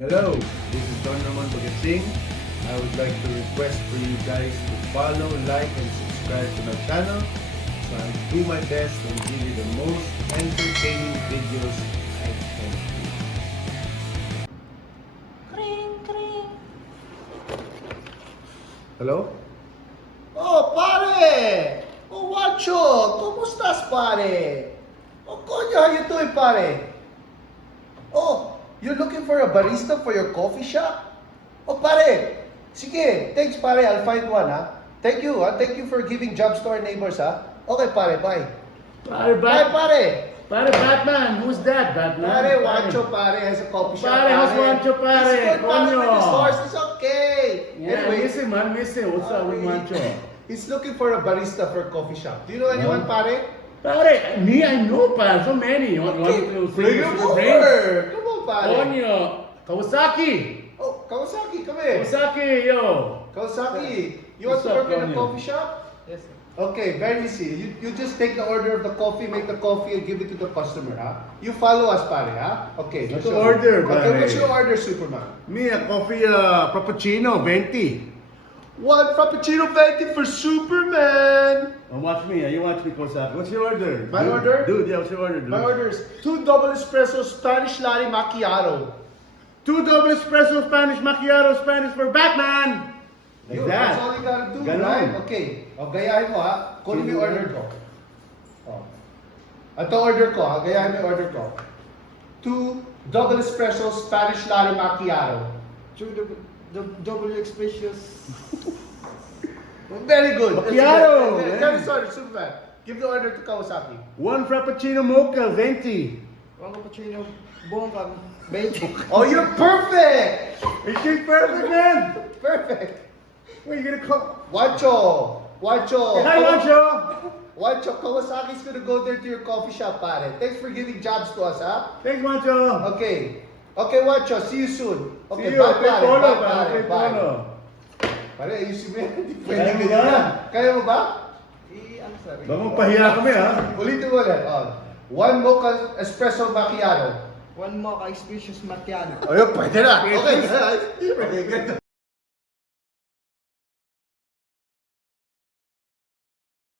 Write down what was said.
Hello, this is Don Roman Bagasing. I would like to request for you guys to follow, like, and subscribe to my channel so I do my best and give you the most entertaining videos I can. Kring, kring. Hello? Oh, pare! Oh, Wacho! Kumusta's, pare? Oh, Konya, how you doing, pare? Oh, you're looking for a barista for your coffee shop? Oh, pare! Sige, thanks, pare. I'll find one, ha? Thank you, ha? Thank you for giving jobs to our neighbors, ha? Okay, pare, bye. Pare, Bye, pare! Pare, Batman. Who's that, Batman? Pare, Wacho, pare, has a coffee shop, Pare, how's Wacho, pare? He's good, pare, Konyo. with his horse. It's okay. Yeah, miss him, man. Miss him. What's up with Mancho? He's looking for a barista for a coffee shop. Do you know anyone, pare? Pare, me, I know, pare. So many. You want me to Bring him over. Come on, pare. Konyo. Kawasaki. Oh, Kawasaki, come here. Kawasaki, yo. Kawasaki, you want What's to up, work in a Konyo? coffee shop? Yes, sir. Okay, very easy. You just take the order of the coffee, make the coffee, and give it to the customer, huh? You follow us, pare, huh? Okay. What's let's the show you. order, Okay, pare? what's your order, Superman? Me, a coffee frappuccino, 20. One Frappuccino 20 for Superman. Watch me. You watch me, Kawasaki. What's your order? My order? Dude, yeah, what's your order, dude? My order is 2 double espresso Spanish latte macchiato. 2 double espresso Spanish macchiato Spanish for Batman. Like Yun, that. That's all you gotta do, Ganon. right? Okay. O, gayahin mo, ha? Kunin mo yung order ko. O. Ito order ko, ha? Gayahin mo yung order ko. 2 double espresso Spanish latte macchiato. Double expressious. Very good. Macchiato, Very, man. very sorry, Superman. Give the order to Kawasaki. 1 frappuccino mocha, 20. One cappuccino, bongkang, 20. Oh, you're perfect! It's just perfect, man. Perfect. What are you gonna call? Wacho! Wacho! Hi, Mancho. Wacho, Kawasaki's gonna go there to your coffee shop, pare. Thanks for giving jobs to us, ha? Thanks, Mancho. Okay. Okay, Wacho. See you soon. Okay, See you. bye, Play pare. polo, Bye, pare. pare. Play Bye. polo. Pare, ayusin mo yan. Hindi pwede Kaya mo ganyan ba? yan. Kaya mo ba? Ano, sir? Baka magpahiya kami, ha? Ulitin mo ulit. Oh. 1 mocha espresso macchiato. One mocha expressious macchiato. Ayun, pwede na. Okay. Pwede. Ganun.